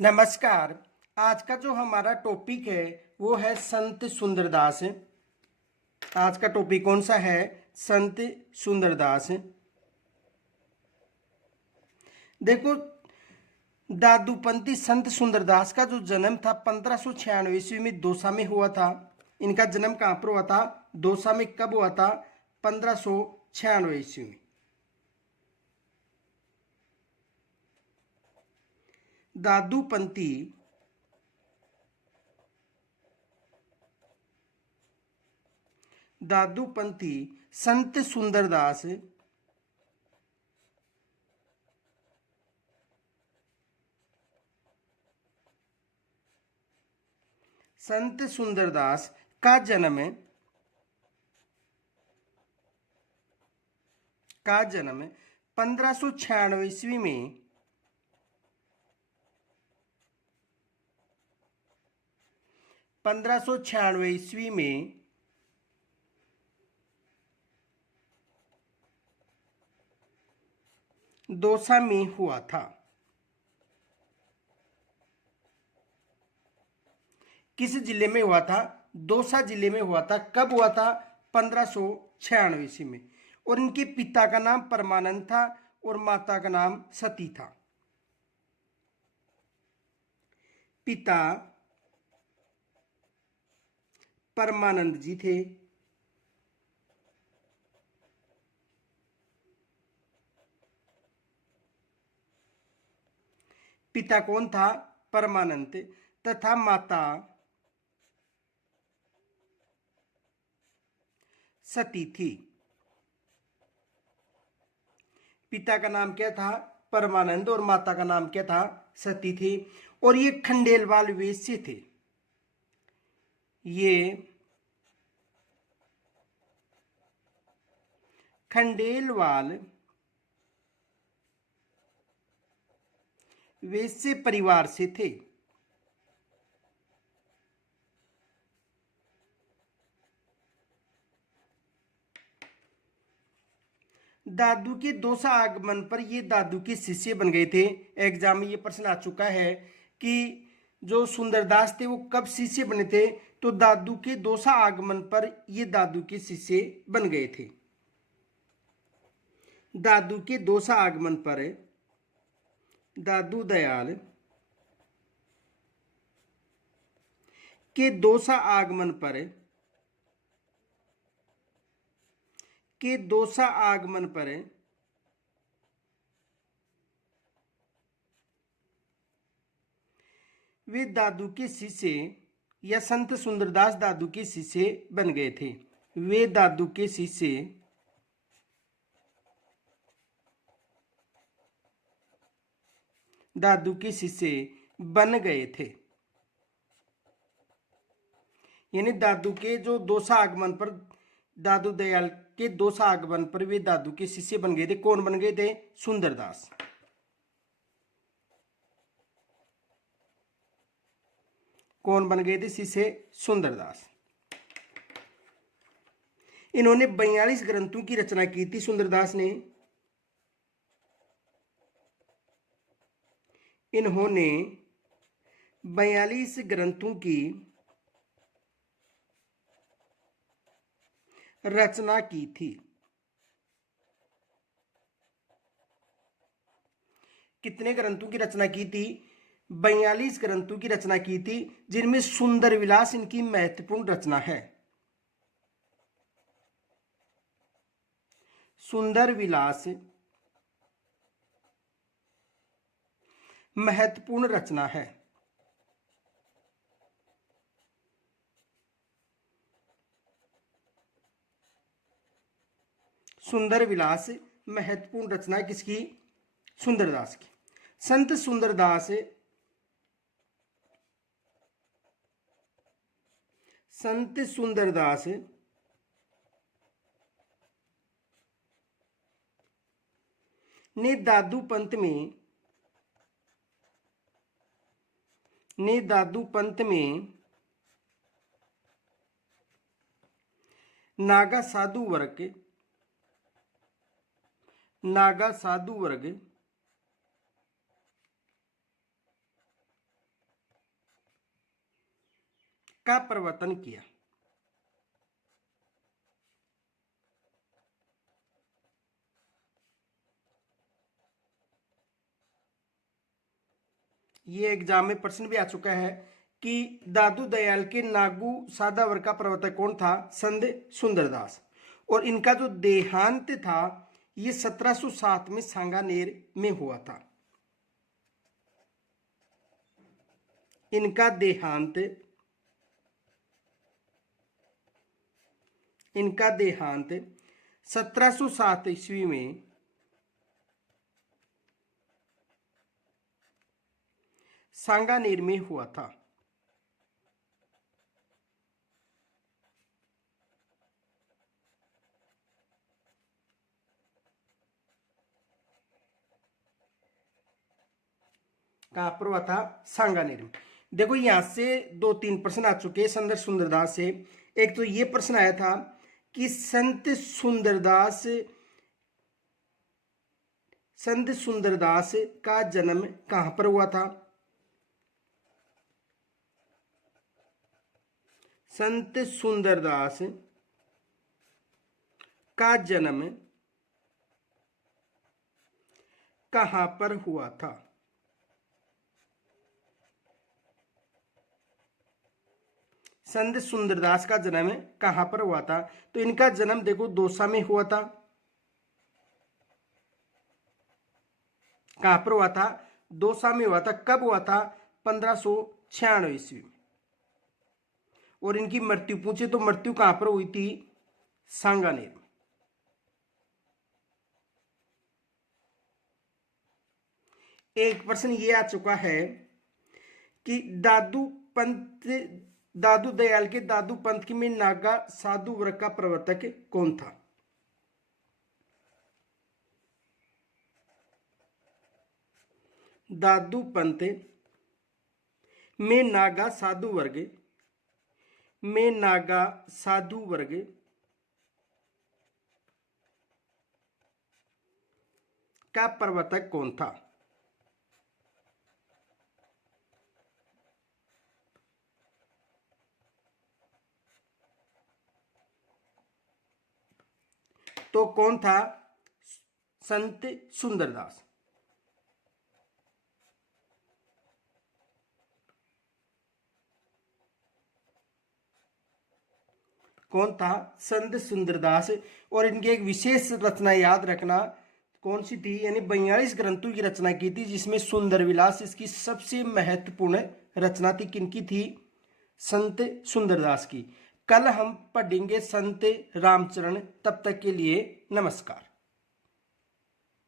नमस्कार। आज का जो हमारा टॉपिक है वो है संत सुंदरदास। आज का टॉपिक कौन सा है? संत सुंदरदास। देखो, दादूपंथी संत सुंदरदास का जो जन्म था 1596 ईस्वी में दौसा में हुआ था। इनका जन्म कहाँ पर हुआ था? दौसा में। कब हुआ था? 1596 ईस्वी में। दादूपंथी दादूपंथी संत सुंदरदास संत सुंदरदास का जन्म 1596 ईस्वी में 1596 ईस्वी में दौसा में हुआ था। किस जिले में हुआ था? दौसा जिले में हुआ था। कब हुआ था? 1596 ईस्वी में। और इनके पिता का नाम परमानंद था और माता का नाम सती था। पिता परमानंद जी थे। पिता कौन था? परमानंद। तथा माता सती थी। पिता का नाम क्या था? परमानंद। और माता का नाम क्या था? सती थी। और ये खंडेलवाल वैश्य थे। ये खंडेलवाल वैश्य परिवार से थे। दादू के दौसा आगमन पर ये दादू के शिष्य बन गए थे। एग्जाम में ये प्रश्न आ चुका है कि जो सुंदरदास थे वो कब शिष्य बने थे? तो दादू के दौसा आगमन पर ये दादू के शिष्य बन गए थे। दादू के दौसा आगमन पर दादू दयाल के दौसा आगमन पर वे दादू के शिष्य या संत सुंदरदास दादू के शिष्य बन गए थे। वे दादू के शिष्य बन गए थे। यानी दादू के जो दौसा आगमन पर दादू दयाल के दौसा आगमन पर वे दादू के शिष्य बन गए थे। कौन बन गए थे? सुंदरदास। कौन बन गए थे शिष्य? सुंदरदास। इन्होंने 42 ग्रंथों की रचना की थी। सुंदरदास ने इन्होंने 42 ग्रंथों की रचना की थी। कितने ग्रंथों की रचना की थी? 42 ग्रंथों की रचना की थी, जिनमें सुंदर विलास इनकी महत्वपूर्ण रचना है। सुंदर विलास महत्वपूर्ण रचना है। सुंदर विलास महत्वपूर्ण रचना किसकी? सुंदरदास की। संत सुंदरदास ने दादू पंथ में नागा साधु वर्ग का प्रवर्तन किया। ये एग्जाम में प्रश्न भी आ चुका है कि दादू दयाल के नागू सादा वर्ग का प्रवर्तक कौन था? संत सुंदरदास। और इनका जो देहांत था ये 1707 में सांगानेर में हुआ था। इनका देहांत 1707 ईस्वी में सांगानेर में हुआ था। कहां पर हुआ था? सांगानेर में। देखो यहां से 2-3 प्रश्न आ चुके हैं संत सुंदरदास से। एक तो ये प्रश्न आया था कि संत सुंदरदास का जन्म कहां पर हुआ था? संत सुंदरदास का जन्म कहां पर हुआ था? संत सुंदरदास का जन्म कहां पर हुआ था? तो इनका जन्म देखो दौसा में हुआ था। कहां पर हुआ था? दौसा में हुआ था। कब हुआ था? 1596 ईस्वी में। और इनकी मृत्यु पूछे तो मृत्यु कहां पर हुई थी? सांगानेर में। एक प्रश्न ये आ चुका है कि दादू दयाल के दादू पंथ में नागा साधु वर्ग का प्रवर्तक कौन था? दादू पंथ में नागा साधु वर्ग का प्रवर्तक कौन था? तो कौन था? संत सुंदरदास। कौन था? संत सुंदरदास। और इनकी एक विशेष रचना याद रखना, कौन सी थी? यानी 42 ग्रंथों की रचना की थी, जिसमें सुंदर विलास इसकी सबसे महत्वपूर्ण रचना थी। किनकी थी? संत सुंदरदास की। कल हम पढ़ेंगे संत रामचरण। तब तक के लिए नमस्कार।